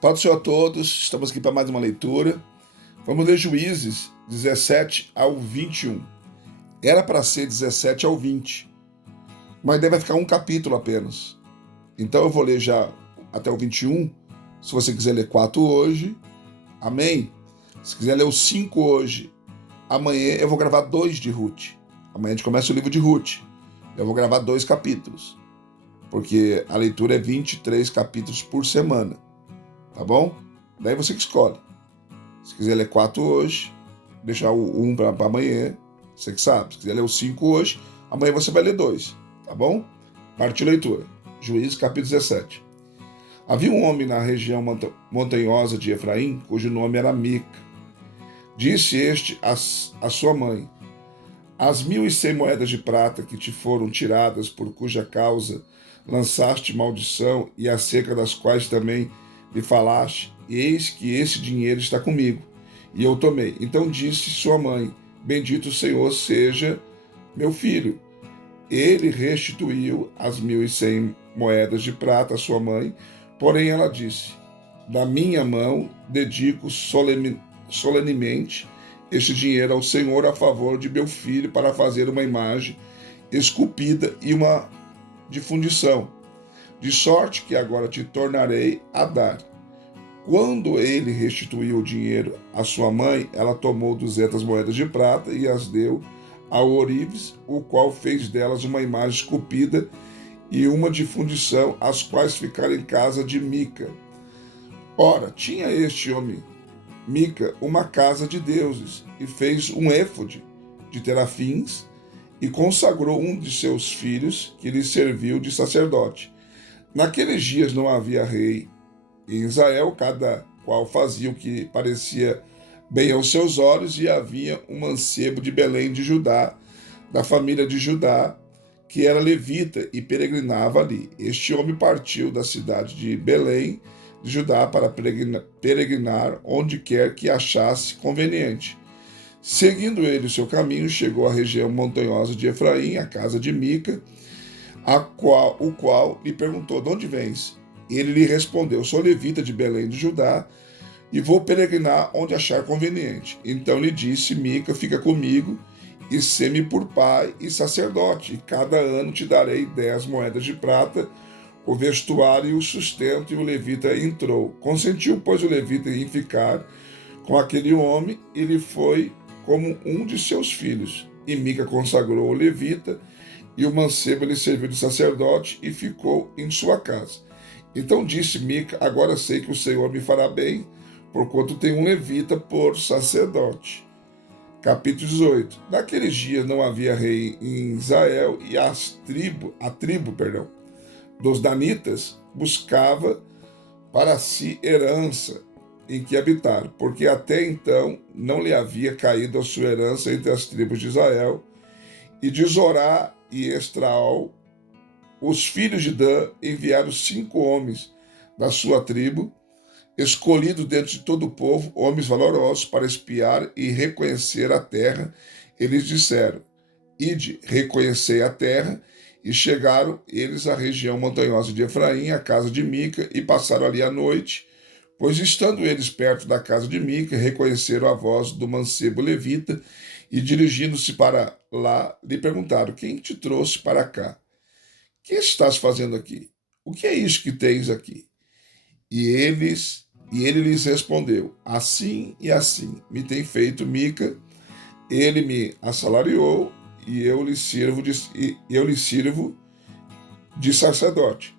Paz do Senhor a todos, estamos aqui para mais uma leitura. Vamos ler Juízes 17 ao 21. Era para ser 17 ao 20, mas daí vai ficar um capítulo apenas. Então eu vou ler já até o 21. Se você quiser ler 4 hoje, amém. Se quiser ler os 5 hoje, amanhã eu vou gravar 2 de Ruth. Amanhã a gente começa o livro de Ruth. Eu vou gravar 2 capítulos, porque a leitura é 23 capítulos por semana. Tá bom? Daí você que escolhe. Se quiser ler 4 hoje, deixar o 1 para amanhã, você que sabe. Se quiser ler os 5 hoje, amanhã você vai ler 2. Tá bom? Partiu leitura. Juízes capítulo 17. Havia um homem na região montanhosa de Efraim, cujo nome era Mica. Disse este a sua mãe: As 1.100 moedas de prata que te foram tiradas, por cuja causa lançaste maldição, e acerca das quais também me falaste, eis que esse dinheiro está comigo, e eu tomei. Então disse sua mãe: Bendito o Senhor seja meu filho. Ele restituiu as 1.100 moedas de prata à sua mãe, porém ela disse: Da minha mão dedico solenemente este dinheiro ao Senhor a favor de meu filho, para fazer uma imagem esculpida e uma de fundição, de sorte que agora te tornarei a dar. Quando ele restituiu o dinheiro à sua mãe, ela tomou 200 moedas de prata e as deu a Orives, o qual fez delas uma imagem esculpida e uma de fundição, as quais ficaram em casa de Mica. Ora, tinha este homem, Mica, uma casa de deuses, e fez um éfode de terafins, e consagrou um de seus filhos, que lhe serviu de sacerdote. Naqueles dias não havia rei em Israel, cada qual fazia o que parecia bem aos seus olhos, e havia um mancebo de Belém de Judá, da família de Judá, que era levita e peregrinava ali. Este homem partiu da cidade de Belém de Judá para peregrinar onde quer que achasse conveniente. Seguindo ele o seu caminho, chegou à região montanhosa de Efraim, à casa de Mica, o qual lhe perguntou: De onde vens? Ele lhe respondeu: Sou levita de Belém de Judá e vou peregrinar onde achar conveniente. Então lhe disse Mica: Fica comigo e sê-me por pai e sacerdote, e cada ano te darei 10 moedas de prata, o vestuário e o sustento. E o levita entrou. Consentiu, pois, o levita em ficar com aquele homem, e lhe foi como um de seus filhos. E Mica consagrou o levita, e o mancebo lhe serviu de sacerdote e ficou em sua casa. Então disse Mica: Agora sei que o Senhor me fará bem, porquanto tem um levita por sacerdote. Capítulo 18. Naqueles dias não havia rei em Israel, e a tribo dos danitas buscava para si herança em que habitar, porque até então não lhe havia caído a sua herança entre as tribos de Israel. E de Zorá e Estraol, os filhos de Dan enviaram 5 homens da sua tribo, escolhidos dentre de todo o povo, homens valorosos, para espiar e reconhecer a terra. Eles disseram: Ide, reconhecei a terra. E chegaram eles à região montanhosa de Efraim, à casa de Mica, e passaram ali a noite. Pois, estando eles perto da casa de Mica, reconheceram a voz do mancebo levita, e dirigindo-se para lá, lhe perguntaram: Quem te trouxe para cá? Que estás fazendo aqui? O que é isso que tens aqui? E ele lhes respondeu: Assim e assim me tem feito Mica. Ele me assalariou, e eu lhe sirvo de sacerdote.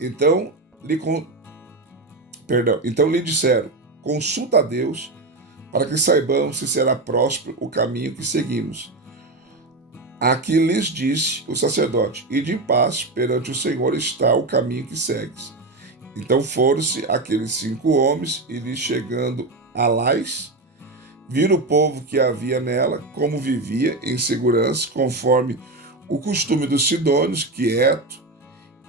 Então lhe disseram: Consulta a Deus, para que saibamos se será próspero o caminho que seguimos. Aqui lhes disse o sacerdote: Ide em paz, perante o Senhor está o caminho que segues. Então foram-se aqueles 5 homens, e lhe chegando a Lais, viram o povo que havia nela, como vivia em segurança, conforme o costume dos sidônios, quieto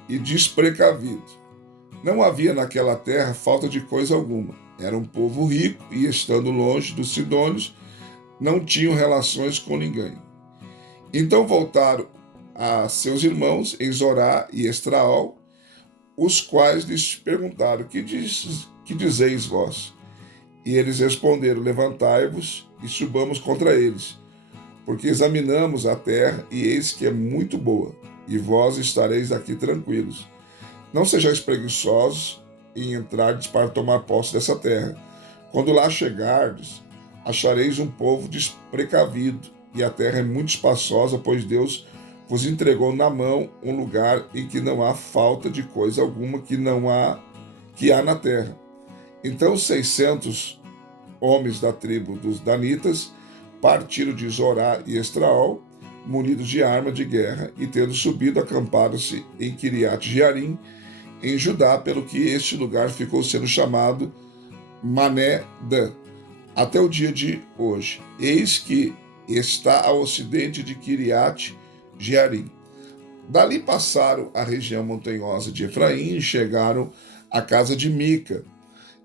e desprecavido. Não havia naquela terra falta de coisa alguma. Era um povo rico, e estando longe dos sidônios, não tinham relações com ninguém. Então voltaram a seus irmãos em Zorá e Estraol, os quais lhes perguntaram: que dizeis vós? E eles responderam: levantai-vos e subamos contra eles, porque examinamos a terra, e eis que é muito boa, e vós estareis aqui tranquilos. Não sejais preguiçosos em entrardes para tomar posse dessa terra. Quando lá chegardes, achareis um povo desprecavido, e a terra é muito espaçosa, pois Deus vos entregou na mão um lugar em que não há falta de coisa alguma que há na terra. Então 600 homens da tribo dos danitas partiram de Zorá e Estraol, munidos de arma de guerra, e tendo subido, acamparam-se em Kiriat-Jearim, em Judá, pelo que este lugar ficou sendo chamado Mané-Dan, até o dia de hoje. Eis que está ao ocidente de Kiriat-Jearim. Dali passaram a região montanhosa de Efraim e chegaram à casa de Mica.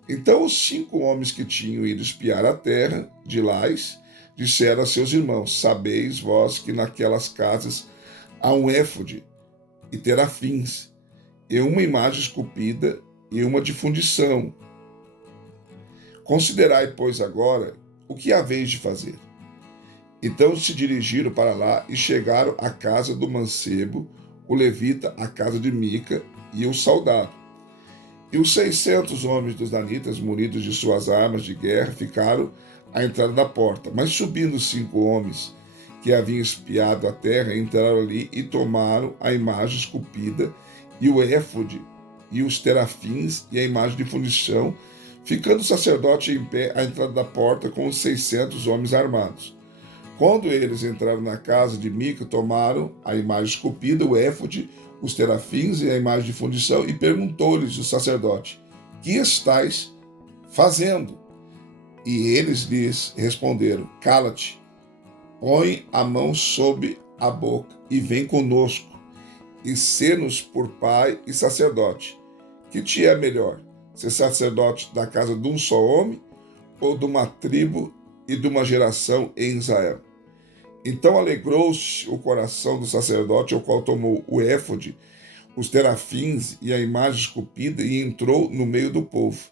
Então os 5 homens que tinham ido espiar a terra de Lais disseram a seus irmãos: sabeis vós que naquelas casas há um éfode e terafins, e uma imagem esculpida e uma de fundição. Considerai, pois, agora o que haveis de fazer. Então se dirigiram para lá e chegaram à casa do mancebo, o levita, à casa de Mica, e o saudaram. E os 600 homens dos danitas, munidos de suas armas de guerra, ficaram à entrada da porta. Mas subindo 5 homens que haviam espiado a terra, entraram ali e tomaram a imagem esculpida e o éfode e os terafins e a imagem de fundição, ficando o sacerdote em pé à entrada da porta com os 600 homens armados. Quando eles entraram na casa de Mica, tomaram a imagem esculpida, o éfode, os terafins e a imagem de fundição, e perguntou-lhes o sacerdote: que estais fazendo? E eles lhes responderam: cala-te, põe a mão sobre a boca e vem conosco, e sê-nos por pai e sacerdote. Que te é melhor, ser sacerdote da casa de um só homem, ou de uma tribo e de uma geração em Israel? Então alegrou-se o coração do sacerdote, ao qual tomou o éfode, os terafins e a imagem esculpida, e entrou no meio do povo.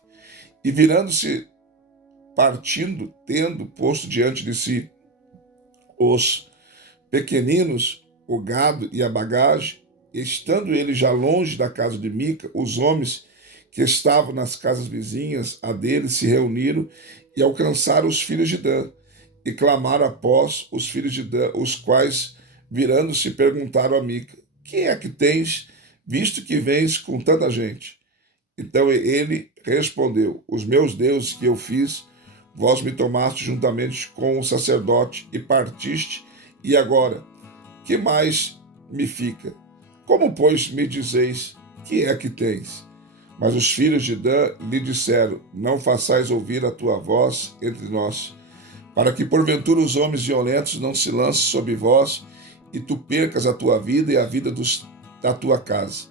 E virando-se, partindo, tendo posto diante de si os pequeninos, o gado e a bagagem, estando ele já longe da casa de Mica, os homens que estavam nas casas vizinhas a dele se reuniram e alcançaram os filhos de Dan, e clamaram após os filhos de Dan, os quais, virando-se, perguntaram a Mica: quem é que tens, visto que vens com tanta gente? Então ele respondeu: os meus deuses que eu fiz, vós me tomaste juntamente com o sacerdote e partiste, e agora, que mais me fica? Como, pois, me dizeis: que é que tens? Mas os filhos de Dan lhe disseram: não façais ouvir a tua voz entre nós, para que porventura os homens violentos não se lancem sobre vós, e tu percas a tua vida e a vida da tua casa.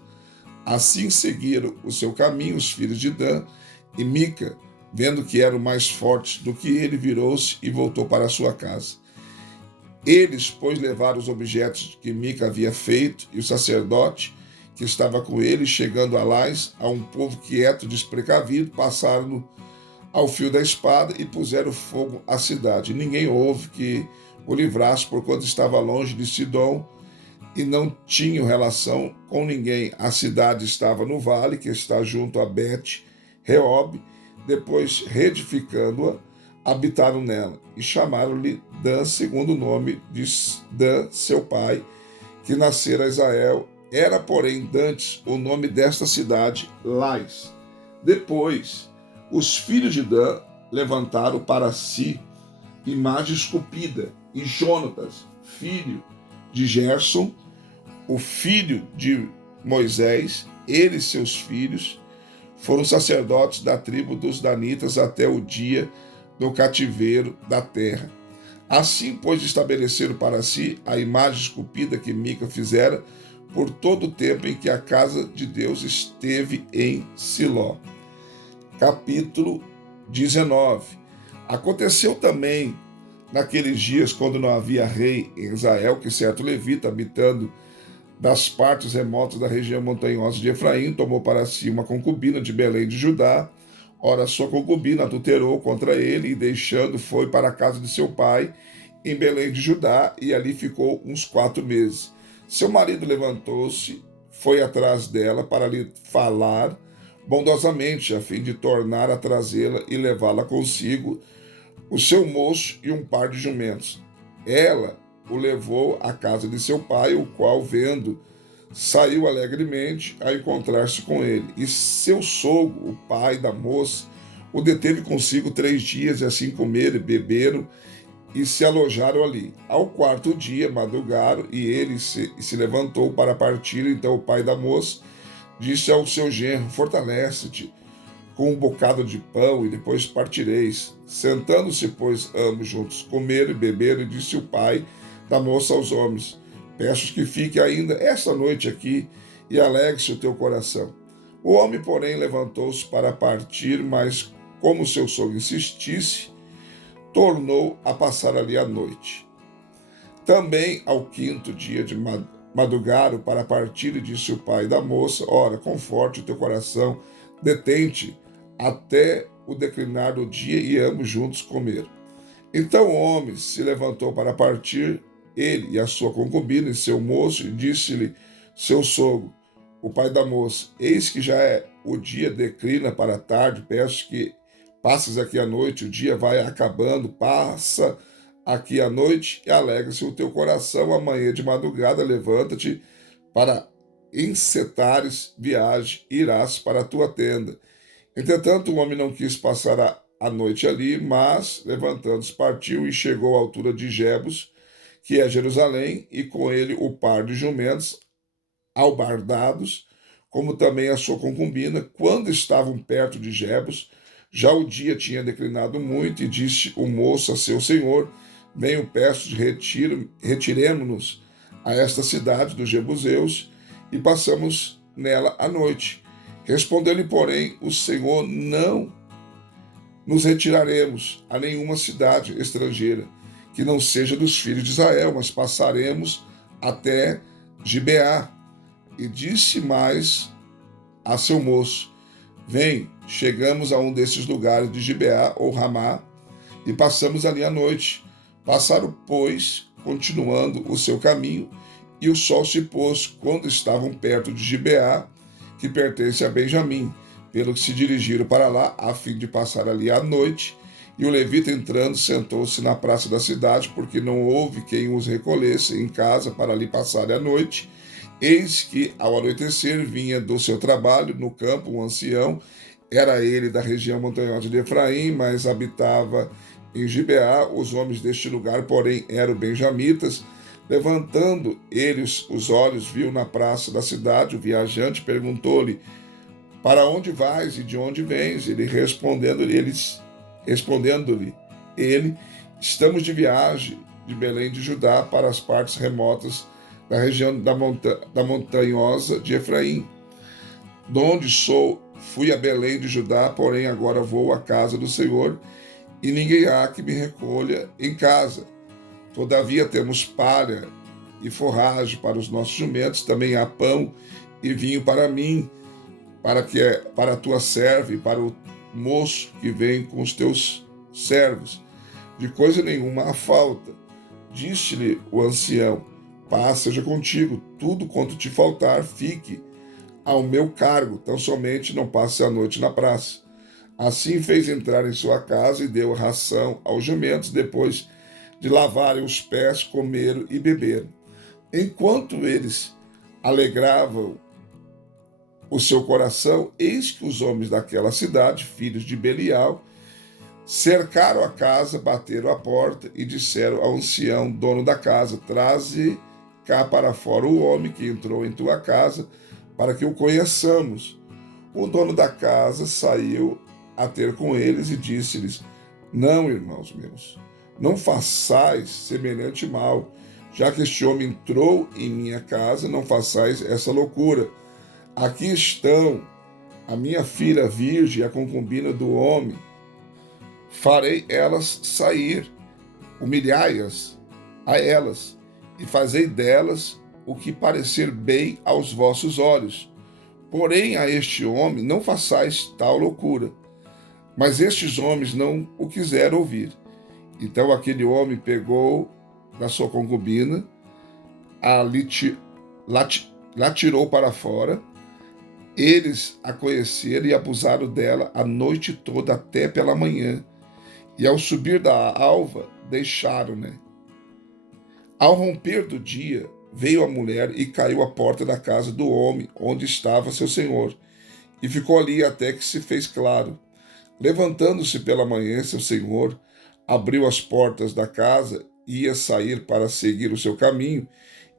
Assim seguiram o seu caminho os filhos de Dan, e Mica, vendo que eram mais fortes do que ele, virou-se e voltou para a sua casa. Eles, pois, levaram os objetos que Mica havia feito, e o sacerdote que estava com ele, chegando a Lais, a um povo quieto, desprecavido, passaram-no ao fio da espada e puseram fogo à cidade. Ninguém houve que o livrasse, porquanto estava longe de Sidom e não tinham relação com ninguém. A cidade estava no vale, que está junto a Bet-Reob. Depois, reedificando-a, habitaram nela e chamaram-lhe Dan, segundo o nome de Dan, seu pai, que nascera a Israel. Era, porém, dantes o nome desta cidade, Lais. Depois, os filhos de Dan levantaram para si imagem esculpida, e Jonatas, filho de Gerson, o filho de Moisés, ele e seus filhos, foram sacerdotes da tribo dos danitas até o dia do cativeiro da terra. Assim, pois, estabeleceram para si a imagem esculpida que Mica fizera por todo o tempo em que a casa de Deus esteve em Siló. Capítulo 19. Aconteceu também naqueles dias, quando não havia rei em Israel, que certo levita, habitando das partes remotas da região montanhosa de Efraim, tomou para si uma concubina de Belém de Judá. Ora, sua concubina adulterou contra ele e, deixando, foi para a casa de seu pai, em Belém de Judá, e ali ficou uns 4 meses. Seu marido levantou-se, foi atrás dela para lhe falar bondosamente, a fim de tornar a trazê-la e levá-la consigo, o seu moço e um par de jumentos. Ela o levou à casa de seu pai, o qual, vendo, saiu alegremente a encontrar-se com ele. E seu sogro, o pai da moça, o deteve consigo 3 dias, e assim comeram e beberam e se alojaram ali. Ao 4º dia madrugaram, e ele se levantou para partir. Então o pai da moça disse ao seu genro: fortalece-te com um bocado de pão, e depois partireis. Sentando-se, pois, ambos juntos, comeram e beberam, e disse o pai da moça aos homens: peço que fique ainda esta noite aqui, e alegre-se o teu coração. O homem, porém, levantou-se para partir, mas, como seu sogro insistisse, tornou a passar ali a noite. Também ao 5º dia de madrugaram para partir, e disse o pai da moça: ora, conforte o teu coração, detente até o declinar do dia, e ambos juntos comeram. Então o homem se levantou para partir, ele e a sua concubina e seu moço, e disse-lhe seu sogro, o pai da moça: eis que já é o dia, declina para a tarde, peço que passes aqui a noite, o dia vai acabando, passa aqui a noite e alegra-se o teu coração. Amanhã de madrugada levanta-te para encetares viagem, irás para a tua tenda. Entretanto, o homem não quis passar a noite ali, mas, levantando-se, partiu e chegou à altura de Jebus, que é Jerusalém, e com ele o par de jumentos albardados, como também a sua concubina. Quando estavam perto de Jebus, já o dia tinha declinado muito, e disse o moço a seu senhor: venho, peço, retiremo-nos a esta cidade dos Jebuseus e passamos nela a noite. Respondeu-lhe, porém, o Senhor: não nos retiraremos a nenhuma cidade estrangeira, que não seja dos filhos de Israel, mas passaremos até Gibeá. E disse mais a seu moço: vem, chegamos a um desses lugares de Gibeá ou Ramá, e passamos ali a noite. Passaram, pois, continuando o seu caminho, e o sol se pôs quando estavam perto de Gibeá, que pertence a Benjamim, pelo que se dirigiram para lá, a fim de passar ali a noite. E o levita, entrando, sentou-se na praça da cidade, porque não houve quem os recolhesse em casa para ali passar a noite. Eis que, ao anoitecer, vinha do seu trabalho no campo um ancião. Era ele da região montanhosa de Efraim, mas habitava em Gibeá. Os homens deste lugar, porém, eram benjamitas. Levantando ele os olhos, viu na praça da cidade o viajante, perguntou-lhe: para onde vais e de onde vens? Ele respondendo-lhe, estamos de viagem de Belém de Judá para as partes remotas da região da montanhosa de Efraim. De onde sou, fui a Belém de Judá, porém agora vou à casa do Senhor, e ninguém há que me recolha em casa. Todavia temos palha e forragem para os nossos jumentos, também há pão e vinho para mim, para a tua serva e para o moço que vem com os teus servos. De coisa nenhuma há falta. Disse-lhe o ancião: paz seja contigo, tudo quanto te faltar, fique ao meu cargo, tão somente não passe a noite na praça. Assim fez entrar em sua casa e deu ração aos jumentos. Depois de lavarem os pés, comeram e beberam. Enquanto eles alegravam o seu coração, eis que os homens daquela cidade, filhos de Belial, cercaram a casa, bateram a porta e disseram ao ancião, dono da casa: traze cá para fora o homem que entrou em tua casa, para que o conheçamos. O dono da casa saiu a ter com eles e disse-lhes: não, irmãos meus, não façais semelhante mal. Já que este homem entrou em minha casa, não façais essa loucura. Aqui estão a minha filha virgem e a concubina do homem. Farei elas sair, humilhai-as a elas, e fazei delas o que parecer bem aos vossos olhos. Porém, a este homem não façais tal loucura. Mas estes homens não o quiseram ouvir. Então aquele homem pegou da sua concubina, lá tirou para fora. Eles a conheceram e abusaram dela a noite toda até pela manhã. E ao subir da alva, deixaram-na. Ao romper do dia, veio a mulher e caiu à porta da casa do homem onde estava seu senhor, e ficou ali até que se fez claro. Levantando-se pela manhã, seu senhor abriu as portas da casa e ia sair para seguir o seu caminho.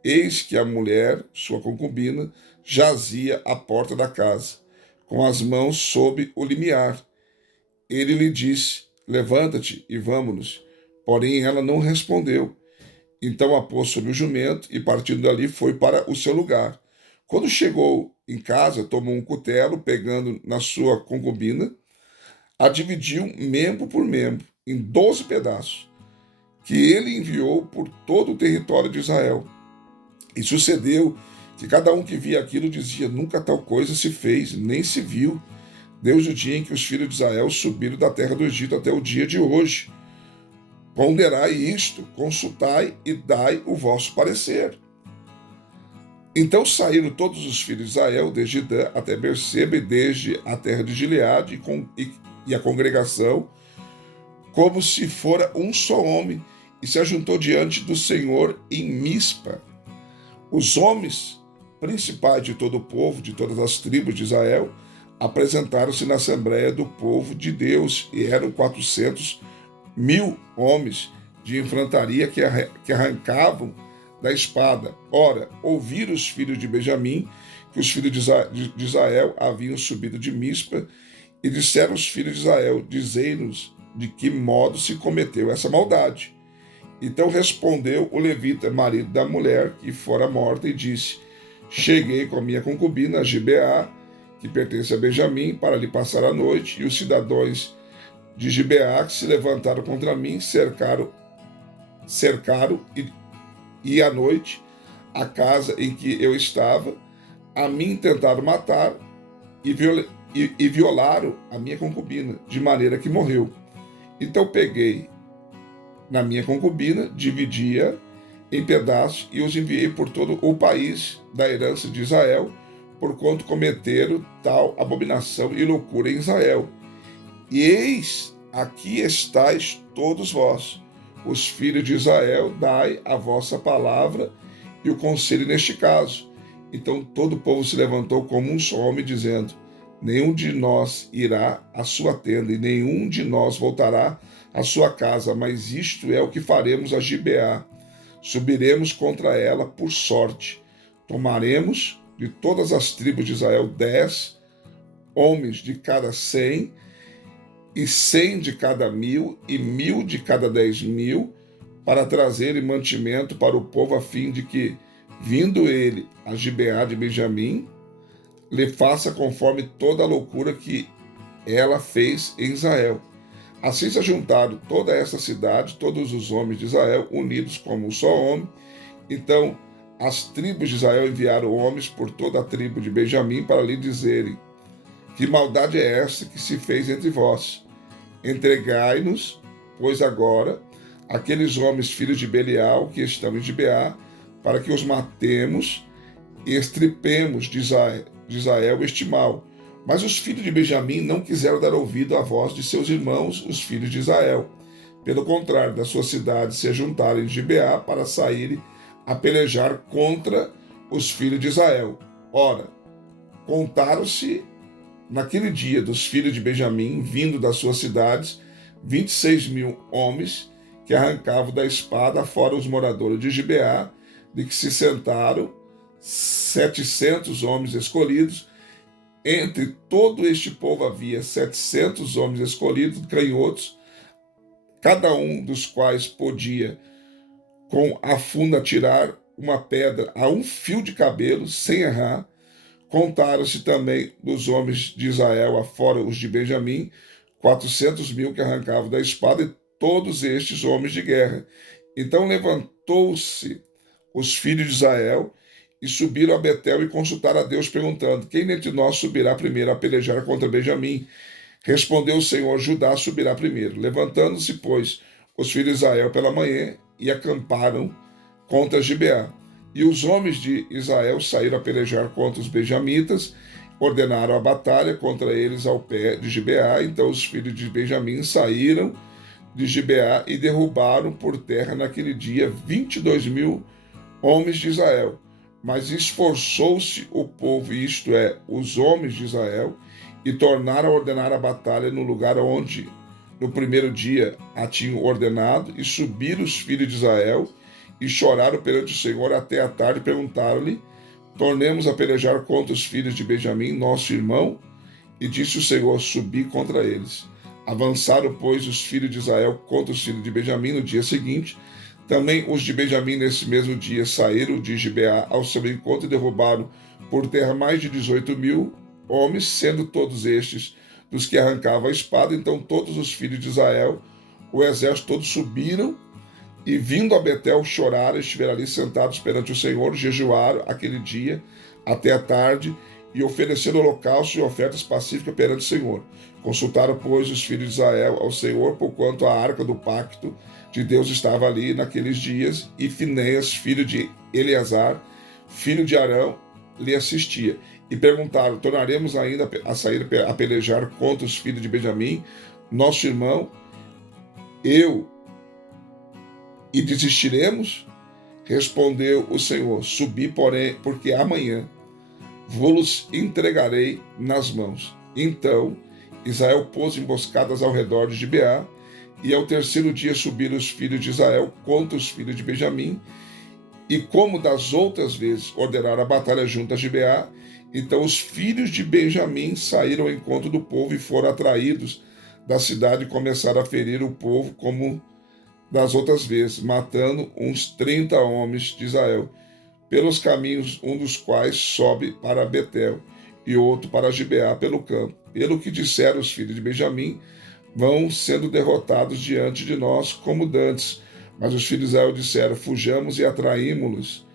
Eis que a mulher, sua concubina, jazia à porta da casa, com as mãos sob o limiar. Ele lhe disse: Levanta-te e vamos-nos. Porém ela não respondeu. Então a pôs sobre o jumento e, partindo dali, foi para o seu lugar. Quando chegou em casa, tomou um cutelo, pegando na sua concubina, a dividiu membro por membro, em 12 pedaços, que ele enviou por todo o território de Israel. E sucedeu que cada um que via aquilo dizia: Nunca tal coisa se fez, nem se viu, desde o dia em que os filhos de Israel subiram da terra do Egito até o dia de hoje. Ponderai isto, consultai e dai o vosso parecer. Então saíram todos os filhos de Israel, desde Dan até Berseba, e desde a terra de Gileade, e a congregação, como se fora um só homem, e se ajuntou diante do Senhor em Mispa. Os homens principais de todo o povo, de todas as tribos de Israel, apresentaram-se na Assembleia do povo de Deus, e eram 400.000 homens de infantaria que arrancavam da espada. Ora, ouviram os filhos de Benjamim que os filhos de Israel haviam subido de Mispa, e disseram os filhos de Israel: Dizei-nos de que modo se cometeu essa maldade. Então respondeu o levita, marido da mulher que fora morta, e disse: Cheguei com a minha concubina a Gibeá, que pertence a Benjamim, para lhe passar a noite, e os cidadãos de Gibeá que se levantaram contra mim, cercaram e à noite a casa em que eu estava, a mim tentaram matar e violaram a minha concubina, de maneira que morreu. Então peguei na minha concubina, dividi-a em pedaços e os enviei por todo o país da herança de Israel, porquanto cometeram tal abominação e loucura em Israel. E eis, aqui estáis todos vós, os filhos de Israel, dai a vossa palavra e o conselho neste caso. Então todo o povo se levantou como um só homem, dizendo: Nenhum de nós irá à sua tenda, e nenhum de nós voltará à sua casa, mas isto é o que faremos a Gibeá. Subiremos contra ela por sorte. Tomaremos de todas as tribos de Israel 10 homens de cada 100, e 100 de cada 1.000, e 1.000 de cada 10.000, para trazerem mantimento para o povo, a fim de que, vindo ele a Gibeá de Benjamim, lhe faça conforme toda a loucura que ela fez em Israel. Assim se juntaram toda essa cidade, todos os homens de Israel, unidos como um só homem. Então as tribos de Israel enviaram homens por toda a tribo de Benjamim para lhe dizerem: Que maldade é esta que se fez entre vós? Entregai-nos, pois agora, aqueles homens filhos de Belial que estão em Gibeá, para que os matemos e extirpemos de Israel este mal. Mas os filhos de Benjamim não quiseram dar ouvido à voz de seus irmãos, os filhos de Israel. Pelo contrário, da sua cidade se juntaram em Gibeá para saírem a pelejar contra os filhos de Israel. Ora, contaram-se naquele dia dos filhos de Benjamim, vindo das suas cidades, 26.000 homens que arrancavam da espada, fora os moradores de Gibeá, de que se sentaram 700 homens escolhidos. Entre todo este povo havia 700 homens escolhidos, canhotos, cada um dos quais podia com a funda tirar uma pedra a um fio de cabelo, sem errar. Contaram-se também dos homens de Israel, afora os de Benjamim, 400.000 que arrancavam da espada, e todos estes homens de guerra. Então levantou-se os filhos de Israel e subiram a Betel e consultaram a Deus, perguntando: quem dentre nós subirá primeiro a pelejar contra Benjamim? Respondeu o Senhor: Judá subirá primeiro. Levantando-se, pois, os filhos de Israel pela manhã e acamparam contra Gibeá. E os homens de Israel saíram a pelejar contra os benjamitas, ordenaram a batalha contra eles ao pé de Gibeá. Então os filhos de Benjamim saíram de Gibeá e derrubaram por terra naquele dia 22.000 homens de Israel. Mas esforçou-se o povo, isto é, os homens de Israel, e tornaram a ordenar a batalha no lugar onde no primeiro dia a tinham ordenado, e subiram os filhos de Israel e choraram perante o Senhor até a tarde, e perguntaram-lhe: tornemos a pelejar contra os filhos de Benjamim, nosso irmão? E disse o Senhor: subi contra eles. Avançaram, pois, os filhos de Israel contra os filhos de Benjamim no dia seguinte. Também os de Benjamim, nesse mesmo dia, saíram de Gibeá ao seu encontro e derrubaram por terra mais de 18.000 homens, sendo todos estes dos que arrancavam a espada. Então todos os filhos de Israel, o exército todo, subiram e, vindo a Betel, choraram, estiveram ali sentados perante o Senhor, jejuaram aquele dia até a tarde e ofereceram holocaustos e ofertas pacíficas perante o Senhor. Consultaram, pois, os filhos de Israel ao Senhor, porquanto a arca do pacto de Deus estava ali naqueles dias, e Finéias, filho de Eleazar, filho de Arão, lhe assistia. E perguntaram: tornaremos ainda a sair a pelejar contra os filhos de Benjamim, nosso irmão, e desistiremos? Respondeu o Senhor: subi, porém, porque amanhã vos entregarei nas mãos. Então Israel pôs emboscadas ao redor de Gibeá, e ao terceiro dia subiram os filhos de Israel contra os filhos de Benjamim, e como das outras vezes ordenaram a batalha junto a Gibeá, então os filhos de Benjamim saíram ao encontro do povo e foram atraídos da cidade e começaram a ferir o povo como das outras vezes, matando uns 30 homens de Israel, pelos caminhos, um dos quais sobe para Betel e outro para Gibeá pelo campo. Pelo que disseram os filhos de Benjamim: vão sendo derrotados diante de nós como dantes. Mas os filhos de Israel disseram: fujamos e atraímos-los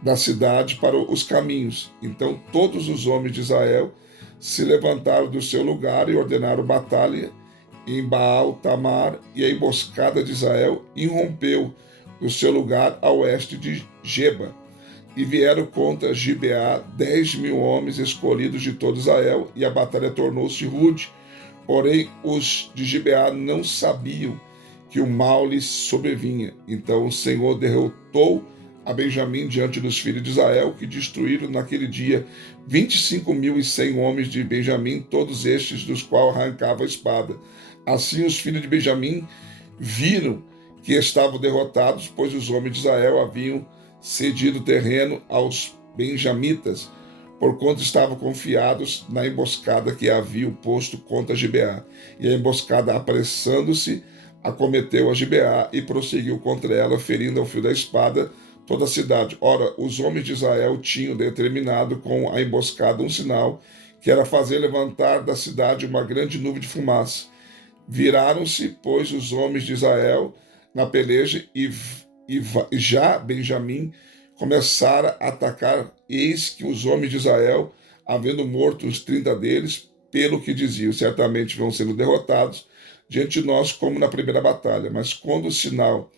da cidade para os caminhos. Então todos os homens de Israel se levantaram do seu lugar e ordenaram batalha em Baal-Tamar, e a emboscada de Israel irrompeu do seu lugar a oeste de Geba. E vieram contra Gibeá 10.000 homens escolhidos de todo Israel, e a batalha tornou-se rude. Porém, os de Gibeá não sabiam que o mal lhes sobrevinha. Então o Senhor derrotou a Benjamim diante dos filhos de Israel, que destruíram naquele dia 25.100 homens de Benjamim, todos estes dos quais arrancava a espada. Assim os filhos de Benjamim viram que estavam derrotados, pois os homens de Israel haviam cedido terreno aos benjamitas, porquanto estavam confiados na emboscada que haviam posto contra Gibeá. E a emboscada, apressando-se, acometeu a Gibeá e prosseguiu contra ela, ferindo ao fio da espada toda a cidade. Ora, os homens de Israel tinham determinado com a emboscada um sinal, que era fazer levantar da cidade uma grande nuvem de fumaça. Viraram-se, pois, os homens de Israel na peleja, e já Benjamim começara a atacar. Eis que os homens de Israel, havendo morto os 30 deles, pelo que diziam: certamente vão sendo derrotados diante de nós, como na primeira batalha. Mas quando o sinal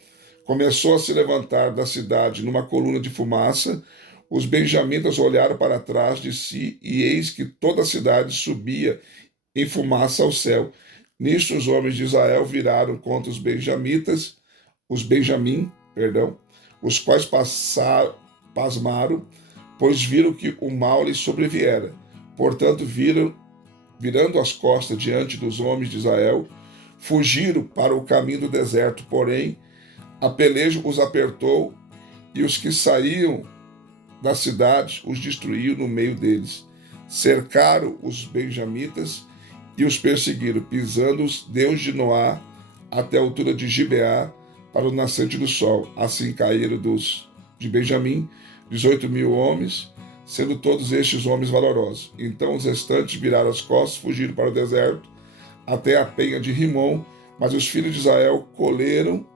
começou a se levantar da cidade numa coluna de fumaça, os benjamitas olharam para trás de si, e eis que toda a cidade subia em fumaça ao céu. Nisto os homens de Israel viraram contra os Benjamim, os quais pasmaram, pois viram que o mal lhes sobreviera. Portanto, virando as costas diante dos homens de Israel, fugiram para o caminho do deserto. Porém, a peleja os apertou, e os que saíam da cidade os destruiu no meio deles. Cercaram os benjamitas e os perseguiram, pisando-os Deus de Noá até a altura de Gibeá, para o nascente do sol. Assim caíram de Benjamim 18.000 homens, sendo todos estes homens valorosos. Então os restantes viraram as costas, fugiram para o deserto, até a penha de Rimon. Mas os filhos de Israel colheram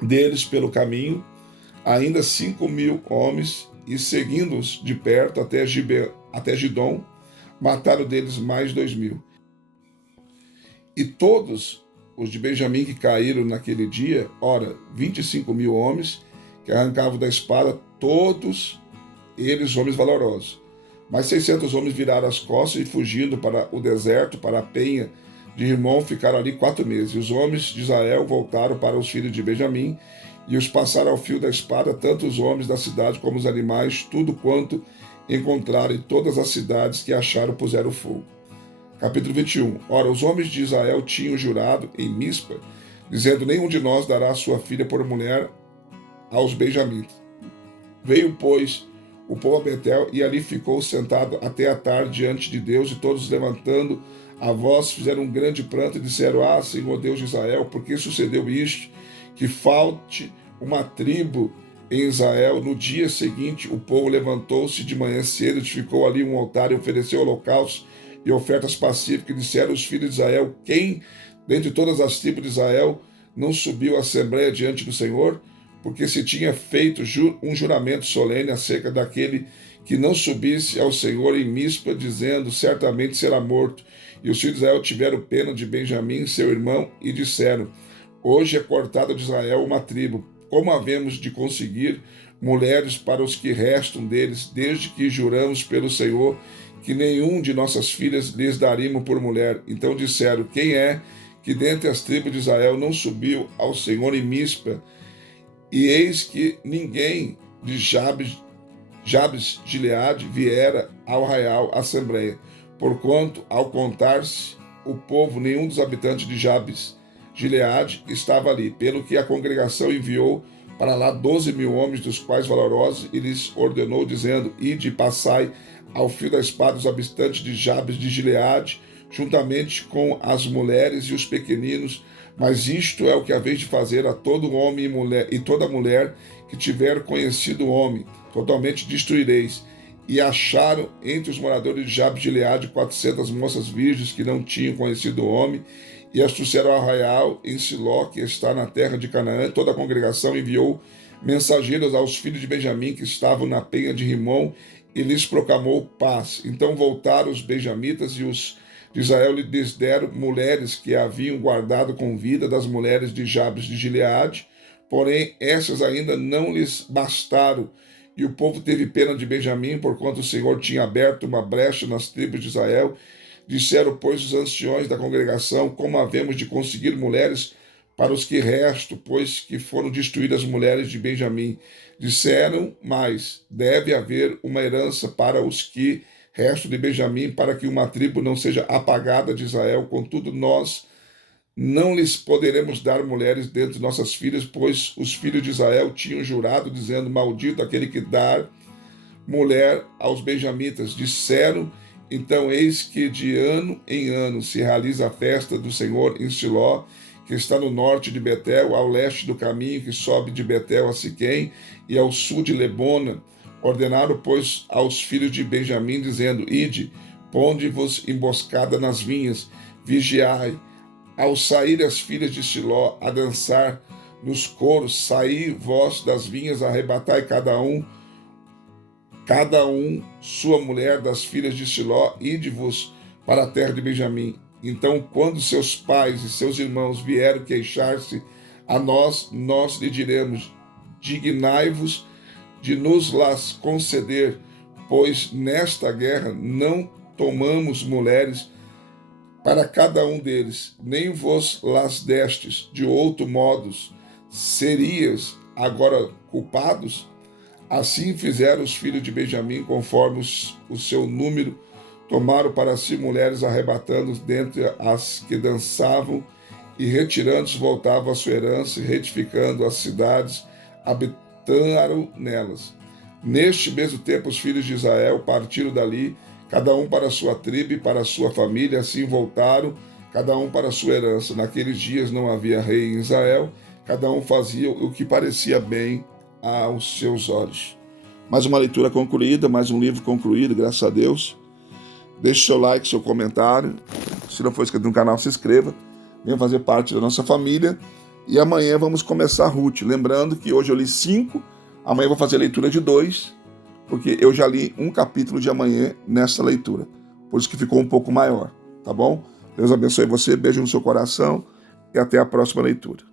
deles pelo caminho ainda 5.000 homens, e seguindo-os de perto até Gidom, mataram deles mais 2.000. E todos os de Benjamim que caíram naquele dia, ora, 25.000 homens, que arrancavam da espada, todos eles homens valorosos. Mas 600 homens viraram as costas e, fugindo para o deserto, para a penha de Rimon, ficaram ali 4 meses. E os homens de Israel voltaram para os filhos de Benjamim e os passaram ao fio da espada, tanto os homens da cidade como os animais, tudo quanto encontraram, em todas as cidades que acharam puseram fogo. Capítulo 21. Ora, os homens de Israel tinham jurado em Mispa, dizendo: nenhum de nós dará sua filha por mulher aos benjamitas. Veio, pois, o povo a Betel, e ali ficou sentado até a tarde diante de Deus, e todos, levantando a voz, fizeram um grande pranto e disseram: ah, Senhor Deus de Israel, por que sucedeu isto, que falte uma tribo em Israel? No dia seguinte, o povo levantou-se de manhã cedo, edificou ali um altar e ofereceu holocaustos e ofertas pacíficas, e disseram os filhos de Israel: quem dentre todas as tribos de Israel não subiu à assembleia diante do Senhor? Porque se tinha feito um juramento solene acerca daquele que não subisse ao Senhor em Mispa, dizendo: certamente será morto. E os filhos de Israel tiveram pena de Benjamim, seu irmão, e disseram: hoje é cortada de Israel uma tribo. Como havemos de conseguir mulheres para os que restam deles, desde que juramos pelo Senhor que nenhum de nossas filhas lhes daríamos por mulher? Então disseram: quem é que dentre as tribos de Israel não subiu ao Senhor em Mispa? E eis que ninguém de Jabes Gileade viera ao arraial assembleia, porquanto, ao contar-se o povo, nenhum dos habitantes de Jabes Gileade estava ali, pelo que a congregação enviou para lá 12.000 homens, dos quais valorosos, e lhes ordenou, dizendo: ide e passai ao fio da espada os habitantes de Jabes de Gileade, juntamente com as mulheres e os pequeninos. Mas isto é o que haveis de fazer a todo homem e toda mulher que tiver conhecido o homem, totalmente destruireis. E acharam entre os moradores de Jabes de Gileade 400 moças virgens que não tinham conhecido o homem, e as trouxeram ao arraial em Siló, que está na terra de Canaã. Toda a congregação enviou mensageiros aos filhos de Benjamim, que estavam na penha de Rimon, e lhes proclamou paz. Então voltaram os benjamitas, e os de Israel lhes deram mulheres que haviam guardado com vida das mulheres de Jabes de Gileade, porém essas ainda não lhes bastaram, e o povo teve pena de Benjamim, porquanto o Senhor tinha aberto uma brecha nas tribos de Israel. Disseram, pois, os anciões da congregação: como havemos de conseguir mulheres para os que restam, pois que foram destruídas as mulheres de Benjamim? Disseram mais: deve haver uma herança para os que restam de Benjamim, para que uma tribo não seja apagada de Israel. Contudo, nós não lhes poderemos dar mulheres dentre nossas filhas, pois os filhos de Israel tinham jurado, dizendo: maldito aquele que dá mulher aos benjamitas. Disseram então: eis que de ano em ano se realiza a festa do Senhor em Siló, que está no norte de Betel, ao leste do caminho que sobe de Betel a Siquém, e ao sul de Lebona. Ordenaram, pois, aos filhos de Benjamim, dizendo: ide, ponde-vos emboscada nas vinhas, vigiai. Ao sair as filhas de Siló a dançar nos coros, saí vós das vinhas, arrebatai cada um sua mulher das filhas de Siló, ide-vos para a terra de Benjamim. Então, quando seus pais e seus irmãos vieram queixar-se a nós, nós lhe diremos: dignai-vos de nos las conceder, pois nesta guerra não tomamos mulheres para cada um deles, nem vos las destes. De outro modo, serias agora culpados? Assim fizeram os filhos de Benjamim, conforme o seu número, tomaram para si mulheres, arrebatando dentre as que dançavam, e retirando-se voltavam a sua herança, e retificando as cidades, habitaram nelas. Neste mesmo tempo, os filhos de Israel partiram dali, cada um para a sua tribo e para a sua família, assim voltaram, cada um para a sua herança. Naqueles dias não havia rei em Israel, cada um fazia o que parecia bem aos seus olhos. Mais uma leitura concluída, mais um livro concluído, graças a Deus. Deixe seu like, seu comentário. Se não for inscrito no canal, se inscreva. Venha fazer parte da nossa família. E amanhã vamos começar Ruth. Lembrando que hoje eu li 5, amanhã eu vou fazer a leitura de 2. porque eu já li um capítulo de amanhã nessa leitura. Por isso que ficou um pouco maior, tá bom? Deus abençoe você, beijo no seu coração e até a próxima leitura.